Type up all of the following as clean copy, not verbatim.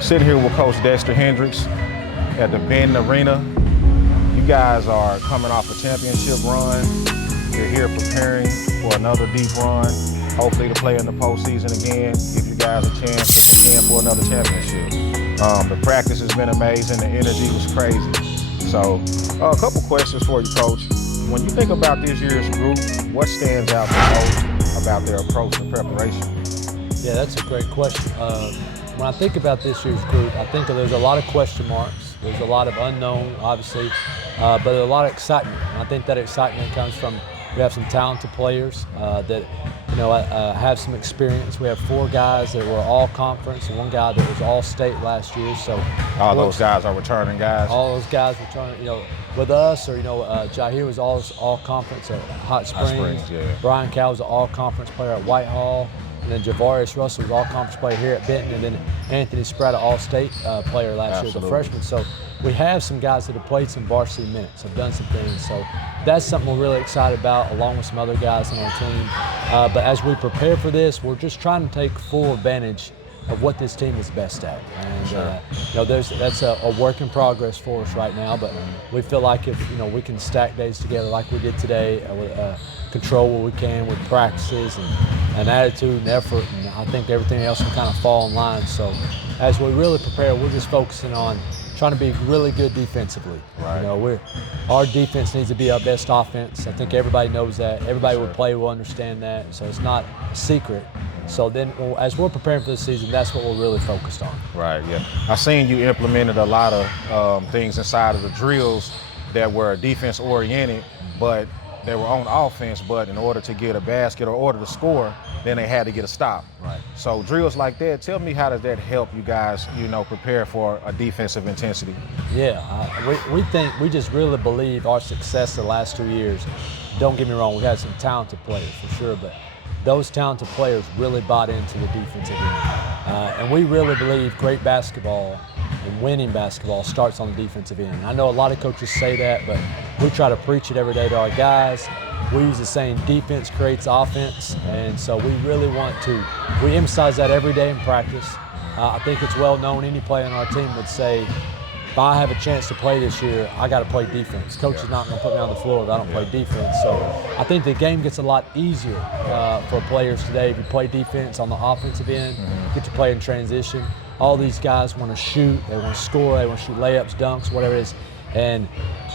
Sitting here with Coach Dexter Hendricks at the Benton Arena. You guys are coming off a championship run. You're here preparing for another deep run, hopefully to play in the postseason again, give you guys a chance to contend for another championship. The practice has been amazing, the energy was crazy. So a couple questions for you, Coach. When you think about this year's group, what stands out the most about their approach and preparation? Yeah, that's a great question. When I think about this year's group, I think there's a lot of question marks. There's a lot of unknown, obviously, but there's a lot of excitement. And I think that excitement comes from we have some talented players that have some experience. We have 4 guys that were all conference and 1 guy that was all state last year. So all those guys are returning guys. All those guys returning. With us, or Jahir was all conference at Hot Springs. Yeah. Brian Cow was an all conference player at Whitehall. And then Javarius Russell was all-conference player here at Benton, and then Anthony Spratt, an all-state player last year as a freshman. So we have some guys that have played some varsity minutes, have done some things. So that's something we're really excited about, along with some other guys on our team. But as we prepare for this, we're just trying to take full advantage of what this team is best at. And that's a work in progress for us right now, but we feel like if we can stack days together like we did today, control what we can with practices and attitude and effort, and I think everything else will kind of fall in line. So as we really prepare, we're just focusing on trying to be really good defensively. Right. Our defense needs to be our best offense. I think everybody knows that. Everybody who play will understand that, so it's not a secret. So then, as we're preparing for the season, that's what we're really focused on. Right, yeah. I seen you implemented a lot of things inside of the drills that were defense-oriented, but they were on offense, but in order to get a basket or order to score, then they had to get a stop. Right. So drills like that, tell me, how does that help you guys, prepare for a defensive intensity? Yeah, we think, we just really believe our success the last 2 years. Don't get me wrong, we had some talented players for sure, but those talented players really bought into the defensive end. And we really believe great basketball and winning basketball starts on the defensive end. I know a lot of coaches say that, but we try to preach it every day to our guys. We use the saying, defense creates offense, and so we really we emphasize that every day in practice. I think it's well known, any player on our team would say, if I have a chance to play this year, I got to play defense. Coach is not going to put me on the floor if I don't play defense. So I think the game gets a lot easier for players today if you play defense on the offensive end, get to play in transition. All these guys want to shoot, they want to score, they want to shoot layups, dunks, whatever it is. And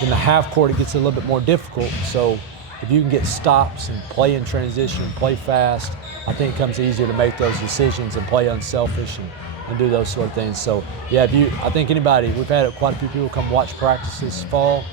in the half court, it gets a little bit more difficult. So if you can get stops and play in transition, play fast, I think it comes easier to make those decisions and play unselfish and do those sort of things. So yeah, I think anybody, we've had quite a few people come watch practice this fall,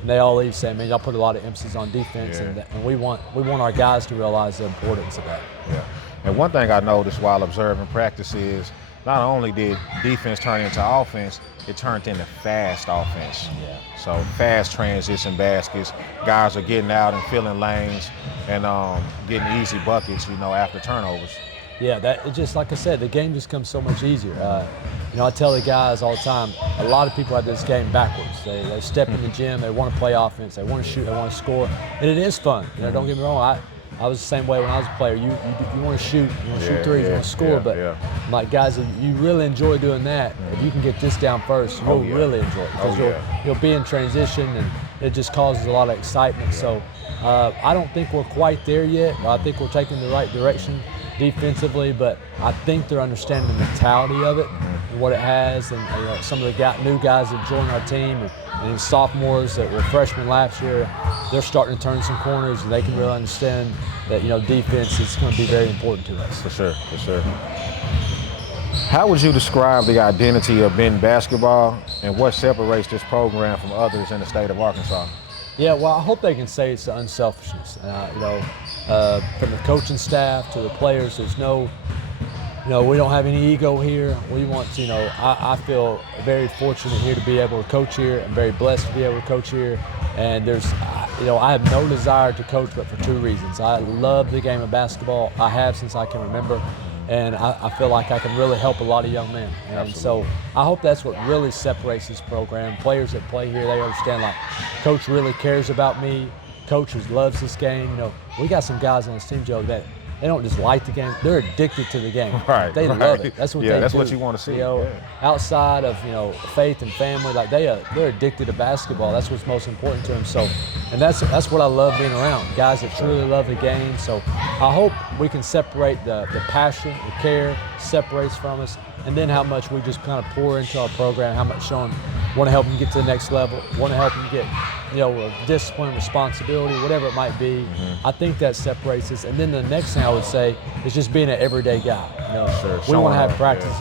and they all leave saying, man, y'all put a lot of emphasis on defense, and we want our guys to realize the importance of that. Yeah, and one thing I noticed while observing practice is not only did defense turn into offense, it turned into fast offense. Yeah. So fast transition baskets, guys are getting out and filling lanes and getting easy buckets, after turnovers. Yeah, it just, like I said, the game just comes so much easier. I tell the guys all the time, a lot of people have this game backwards. They step in the gym, they want to play offense, they want to shoot, they want to score, and it is fun. Don't get me wrong, I was the same way when I was a player. You want to shoot, you want to shoot threes, you want to score, but I'm like, guys, if you really enjoy doing that, if you can get this down first, you'll really enjoy it. Because you'll be in transition, and it just causes a lot of excitement. So I don't think we're quite there yet. I think we're taking the right direction defensively, but I think they're understanding the mentality of it and what it has, and some of the new guys that joined our team and sophomores that were freshmen last year, they're starting to turn some corners, and they can really understand that defense is going to be very important to us. For sure. How would you describe the identity of Benton basketball, and what separates this program from others in the state of Arkansas? Yeah, well, I hope they can say it's the unselfishness. From the coaching staff to the players, there's no, we don't have any ego here. We want to, I feel very fortunate here to be able to coach here. I'm very blessed to be able to coach here. And I have no desire to coach but for 2 reasons. I love the game of basketball. I have since I can remember. And I feel like I can really help a lot of young men. And so I hope that's what really separates this program. Players that play here, they understand, like, Coach really cares about me. Coach loves this game. We got some guys on this team, Joe, that they don't just like the game, they're addicted to the game. Right. They love it. That's what they do. That's what you want to see. You know, outside of, you know, faith and family, like they're addicted to basketball. That's what's most important to them. So, and that's what I love being around, guys that truly love the game. So I hope we can separate the passion, the care separates from us, and then how much we just kind of pour into our program, how much showing, want to help them get to the next level, want to help them get, you know, discipline, responsibility, whatever it might be. I think that separates us. And then the next thing I would say is just being an everyday guy. You know, we want to have practice,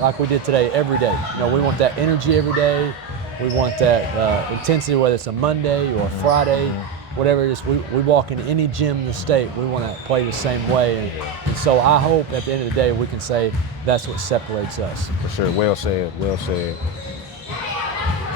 like we did today, every day. You know, we want that energy every day. We want that intensity, whether it's a Monday or a Friday, whatever it is. We walk in any gym in the state, we want to play the same way. And so I hope at the end of the day we can say that's what separates us. For sure. Well said. Well said.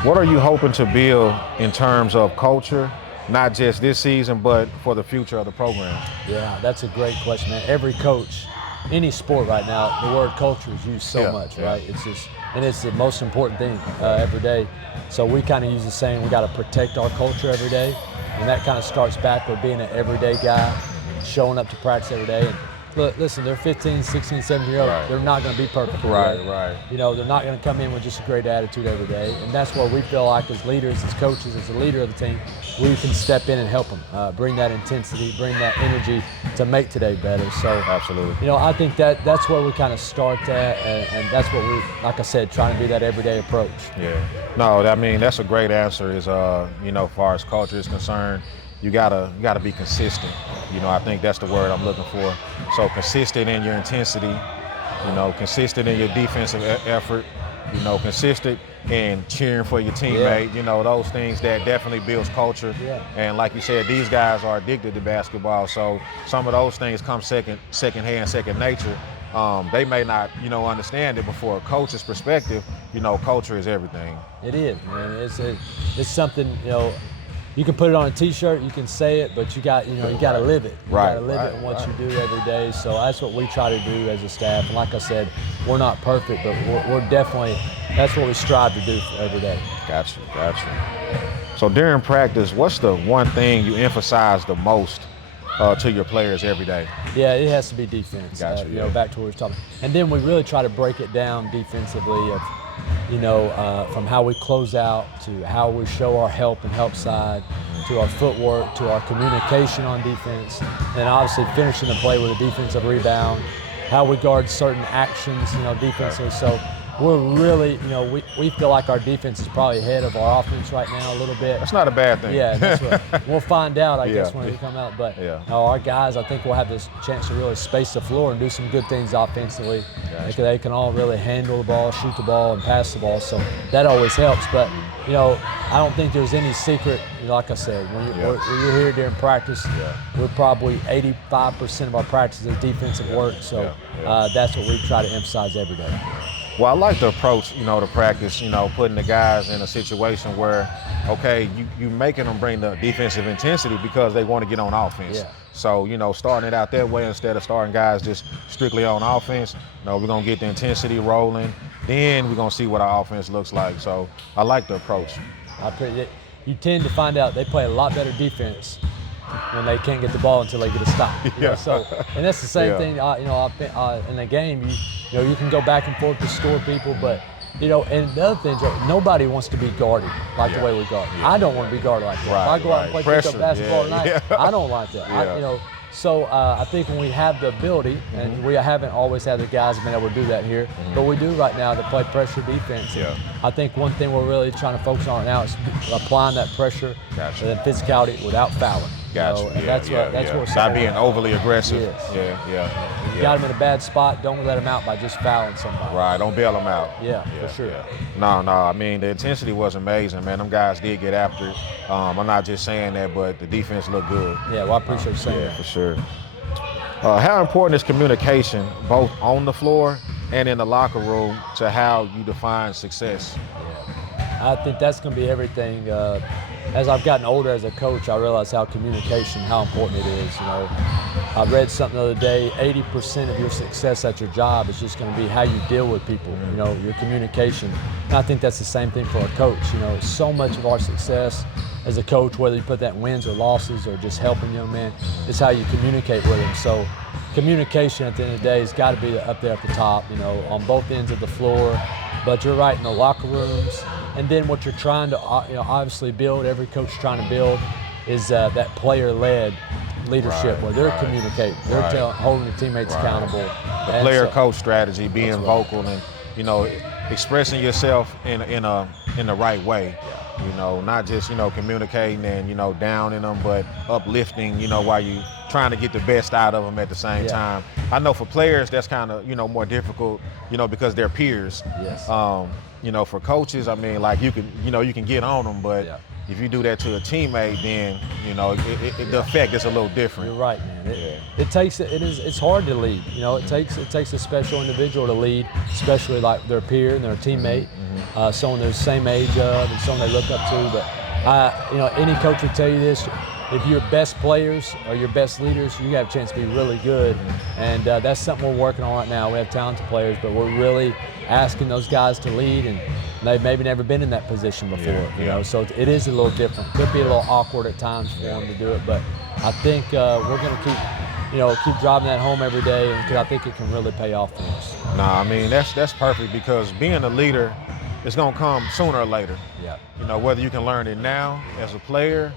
What are you hoping to build in terms of culture, not just this season, but for the future of the program? Yeah, that's a great question, man. Every coach, any sport right now, the word culture is used so much, right? It's just, and it's the most important thing every day. So we kind of use the saying, we got to protect our culture every day. And that kind of starts back with being an everyday guy, showing up to practice every day. And look, listen, they're 15, 16, 17-year-olds. Right. They're not going to be perfect. Right. You know, they're not going to come in with just a great attitude every day. And that's where we feel like as leaders, as coaches, as a leader of the team, we can step in and help them, bring that intensity, bring that energy to make today better. So, absolutely. You know, I think that's where we kind of start that, and that's what we, like I said, trying to be that everyday approach. Yeah. No, I mean, that's a great answer is, you know, as far as culture is concerned, you gotta be consistent. You know, I think that's the word I'm looking for. So consistent in your intensity, you know, consistent in your defensive effort, you know, consistent in cheering for your teammate, you know, those things that definitely builds culture. Yeah. And like you said, these guys are addicted to basketball, so some of those things come second hand, second nature. They may not, you know, understand it, but for a coach's perspective, you know, culture is everything. It is, man. It's something, you know, you can put it on a T-shirt, you can say it, but you got to live it. You got to live it in what you do every day. So that's what we try to do as a staff. And like I said, we're not perfect, but we're definitely, that's what we strive to do every day. Gotcha. So during practice, what's the one thing you emphasize the most to your players every day? Yeah, it has to be defense. Gotcha. You know, back to what we were talking. And then we really try to break it down defensively of, you know, from how we close out to how we show our help and help side, to our footwork, to our communication on defense, and obviously finishing the play with a defensive rebound, how we guard certain actions, you know, defensively. So we're really, you know, we feel like our defense is probably ahead of our offense right now a little bit. That's not a bad thing. Yeah, that's what we'll find out, I guess, when we come out. But our guys, I think, will have this chance to really space the floor and do some good things offensively. Gotcha. They can all really handle the ball, shoot the ball, and pass the ball. So that always helps. But, you know, I don't think there's any secret. You know, like I said, when you're here during practice, we're probably 85% of our practice is defensive work. So that's what we try to emphasize every day. Well, I like the approach, you know, to practice, you know, putting the guys in a situation where, okay, you making them bring the defensive intensity because they want to get on offense. Yeah. So, you know, starting it out that way instead of starting guys just strictly on offense, you know, we're going to get the intensity rolling. Then we're going to see what our offense looks like. So I like the approach. You tend to find out they play a lot better defense when they can't get the ball until they get a stop. You know? So, and that's the same thing. You know, in a game, you know, you can go back and forth to score people, but you know, and the other thing, nobody wants to be guarded like the way we guard. I don't want to be guarded like that. If I go out and play pickup basketball tonight, I don't like that. You know, so I think when we have the ability, and we haven't always had the guys been able to do that here, but we do right now to play pressure defense. I think one thing we're really trying to focus on right now is applying that pressure and physicality without fouling. Gotcha. You know, that's what not being overly aggressive. You got them in a bad spot, don't let them out by just fouling somebody. Right, don't bail them out. For sure. No, I mean, the intensity was amazing, man. Them guys did get after it. I'm not just saying that, but the defense looked good. Yeah, well, I appreciate you saying that. For sure. How important is communication, both on the floor and in the locker room, to how you define success? I think that's going to be everything. As I've gotten older as a coach, I realize how communication, how important it is. You know, I read something the other day, 80% of your success at your job is just going to be how you deal with people, you know, your communication. And I think that's the same thing for a coach. You know, so much of our success as a coach, whether you put that in wins or losses or just helping young men, it's how you communicate with them. So communication at the end of the day has got to be up there at the top, you know, on both ends of the floor. But you're right, in the locker rooms, and then what you're trying to, you know, obviously build, every coach is trying to build, is that player-led leadership where they're communicating, they're holding the teammates accountable. The player-coach strategy, being vocal and, you know, expressing yourself in the right way. You know, not just, you know, communicating and, you know, downing them, but uplifting, you know, while you trying to get the best out of them at the same time. I know for players that's kind of, you know, more difficult, you know, because they're peers. Yes. You know, for coaches, I mean, like you can get on them, but if you do that to a teammate, then, you know, the effect is a little different. You're right, man. It's hard to lead. You know, it takes a special individual to lead, especially like their peer and their teammate, someone they're the same age of and someone they look up to. But you know, any coach would tell you this: if your best players or your best leaders, you have a chance to be really good. And that's something we're working on right now. We have talented players, but we're really asking those guys to lead, and they've maybe never been in that position before. You know, so it is a little different. Could be a little awkward at times for them to do it, but I think we're going to keep driving that home every day, because I think it can really pay off for us. Nah, I mean that's perfect, because being a leader is going to come sooner or later. You know, whether you can learn it now as a player,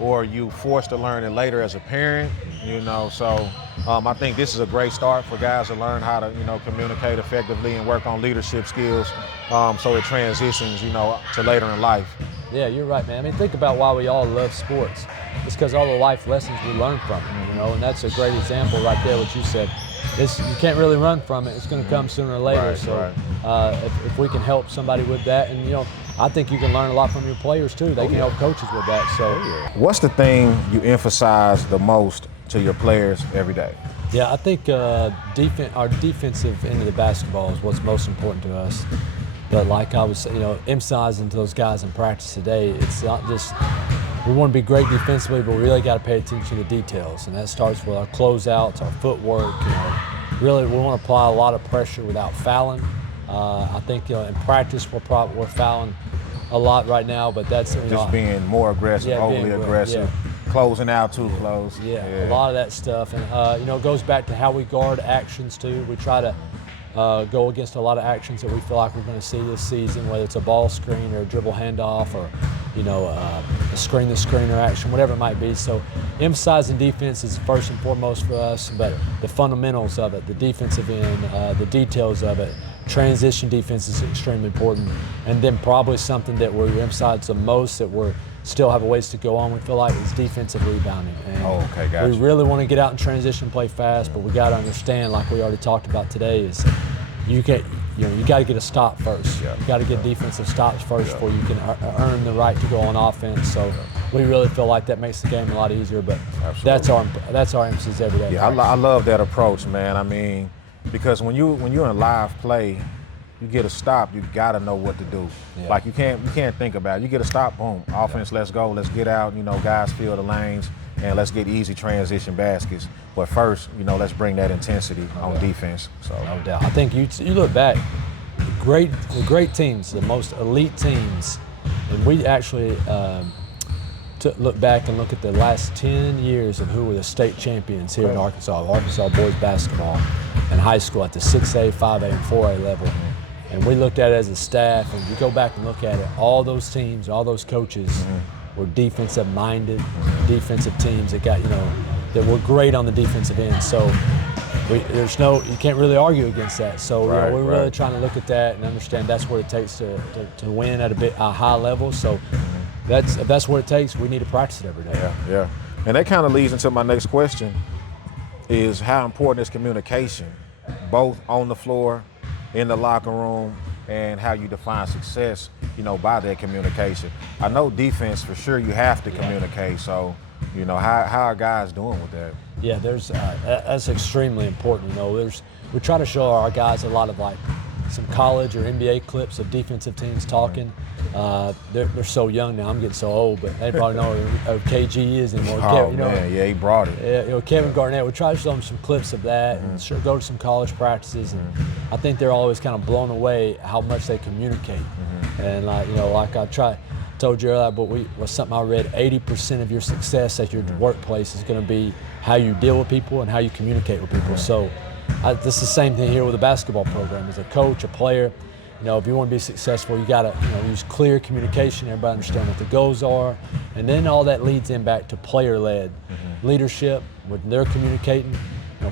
or you forced to learn it later as a parent, you know. So I think this is a great start for guys to learn how to, you know, communicate effectively and work on leadership skills, so it transitions, you know, to later in life. Yeah, you're right, man. I mean, think about why we all love sports. It's because all the life lessons we learn from it, you know, and that's a great example right there, what you said. You can't really run from it. It's going to come sooner or later. If we can help somebody with that, and, you know, I think you can learn a lot from your players too. They can help coaches with that. So, what's the thing you emphasize the most to your players every day? Yeah, I think our defensive end of the basketball is what's most important to us. But like I was, you know, emphasizing to those guys in practice today, it's not just we want to be great defensively, but we really got to pay attention to the details, and that starts with our closeouts, our footwork. You know, really we want to apply a lot of pressure without fouling. I think, you know, in practice we're fouling a lot right now, but that's just being more aggressive, overly aggressive, closing out too close. A lot of that stuff, and you know, it goes back to how we guard actions too. We try to go against a lot of actions that we feel like we're going to see this season, whether it's a ball screen or a dribble handoff, or, you know, a screen-to-screener action, whatever it might be. So emphasizing defense is first and foremost for us, but the fundamentals of it, the defensive end, the details of it, transition defense is extremely important. And then probably something that we emphasize the most, that we're still have a ways to go on, we feel like, is defensive rebounding. And gotcha. We really want to get out in transition, play fast, but we got to understand, like we already talked about today, is you got to get a stop first. You got to get defensive stops first before you can earn the right to go on offense. So we really feel like that makes the game a lot easier. But that's our emphasis every day. Yeah, I love that approach, man. I mean, because when you're in live play, you get a stop, you gotta know what to do. Like you can't think about it. You get a stop, boom, offense, let's go, let's get out, you know, guys fill the lanes, and let's get easy transition baskets. But first, you know, let's bring that intensity on defense. So no doubt. I think you look back, the great teams, the most elite teams, and we actually look back and look at the last 10 years of who were the state champions here in Arkansas boys basketball in high school at the 6A, 5A, and 4A level. And we looked at it as a staff, and you go back and look at it, all those teams, all those coaches were defensive-minded, defensive teams that got, you know, that were great on the defensive end. So you can't really argue against that. So we're really trying to look at that and understand that's what it takes to win at a high level. So if that's what it takes, we need to practice it every day. Yeah. And that kind of leads into my next question, is how important is communication, both on the floor, in the locker room, and how you define success, you know, by that communication. I know defense, for sure, you have to communicate. So, you know, how are guys doing with that? Yeah, that's extremely important. You know, we try to show our guys a lot of, like, some college or NBA clips of defensive teams talking. They're so young now. I'm getting so old, but they probably know who KG is anymore. He brought it. Yeah, you know, Kevin Garnett. We try to show them some clips of that, and go to some college practices, and I think they're always kind of blown away how much they communicate. And like I try told you earlier, but was something I read, 80% of your success at your workplace is going to be how you deal with people and how you communicate with people. So this is the same thing here with the basketball program. As a coach, a player, if you want to be successful, you got to use clear communication, everybody understand what the goals are, and then all that leads in back to player-led leadership. When they're communicating,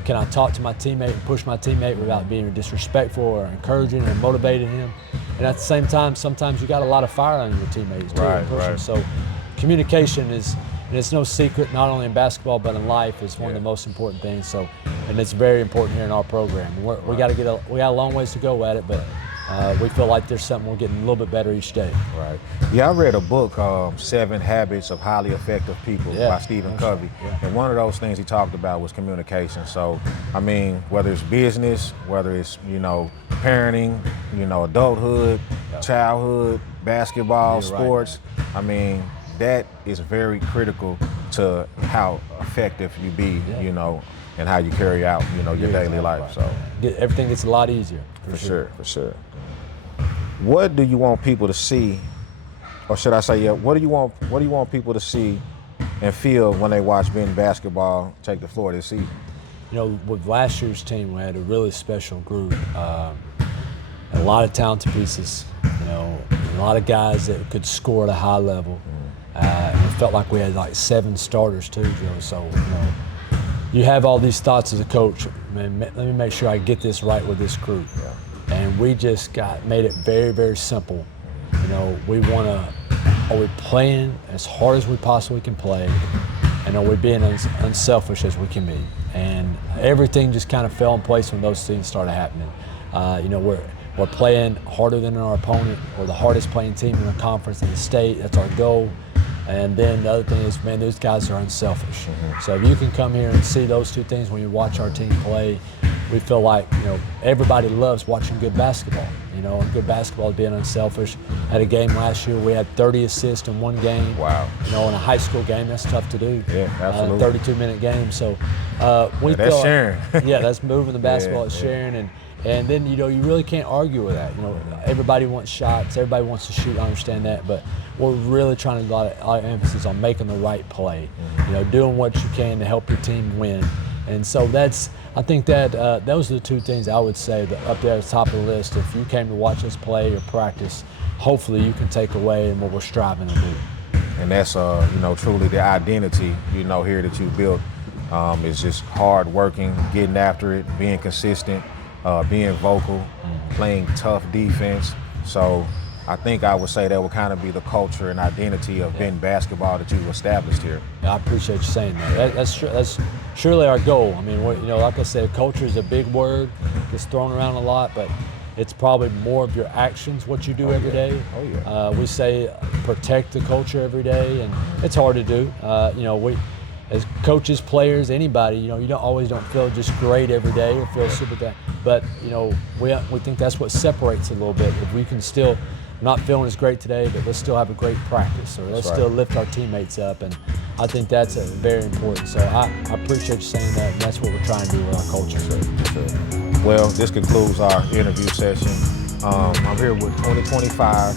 can I talk to my teammate and push my teammate without being disrespectful or encouraging or motivating him? And at the same time, sometimes you got a lot of fire on your teammates too. Right. So communication is, and it's no secret, not only in basketball but in life, is one of the most important things. So, and it's very important here in our program. We got a long ways to go at it, but we feel like there's something we're getting a little bit better each day. Right. Yeah, I read a book, 7 Habits of Highly Effective People by Stephen Covey. Yeah. And one of those things he talked about was communication. So, I mean, whether it's business, whether it's, parenting, adulthood, childhood, basketball, sports, I mean, that is very critical to how effective you be, and how you carry out, your daily life. So everything gets a lot easier. For sure. What do you want people to see, or should I say, what do you want people to see and feel when they watch Benton basketball take the floor this season? With last year's team, we had a really special group, a lot of talented pieces, a lot of guys that could score at a high level. And it felt like we had like 7 starters too, Joe. So, you have all these thoughts as a coach, man, let me make sure I get this right with this group. Yeah. And we just made it very, very simple. We want to, are we playing as hard as we possibly can play, and are we being as unselfish as we can be? And everything just kind of fell in place when those things started happening. We're playing harder than our opponent. We're the hardest playing team in the conference in the state. That's our goal. And then the other thing is, man, those guys are unselfish. So if you can come here and see those 2 things when you watch our team play, we feel like, everybody loves watching good basketball. Good basketball is being unselfish. At a game last year, we had 30 assists in 1 game. Wow. In a high school game, that's tough to do. Yeah, absolutely. 32-minute game. So that's sharing. That's moving the basketball, it's sharing. And then, you really can't argue with that. Everybody wants shots, everybody wants to shoot, I understand that, but we're really trying to put a lot of emphasis on making the right play, doing what you can to help your team win. And so I think that those are the 2 things I would say that up there at the top of the list. If you came to watch us play or practice, hopefully you can take away and what we're striving to do. And that's, truly the identity, here that you built is just hard working, getting after it, being consistent, being vocal, playing tough defense. So I think I would say that would kind of be the culture and identity of Benton basketball that you've established here. I appreciate you saying that. That's surely our goal. I mean, like I said, culture is a big word. It gets thrown around a lot, but it's probably more of your actions, what you do every day. We say protect the culture every day, and it's hard to do. We, as coaches, players, anybody, you don't feel just great every day or feel super good. But we think that's what separates it a little bit. If we can still not feeling as great today, but let's still have a great practice, or let's still lift our teammates up, and I think that's very important. So I appreciate you saying that, and that's what we're trying to do with our culture. Sure. Well, this concludes our interview session. I'm here with 2025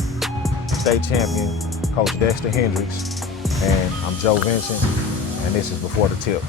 state champion, Coach Dexter Hendricks, and I'm Joe Vincent, and this is Before the Tip.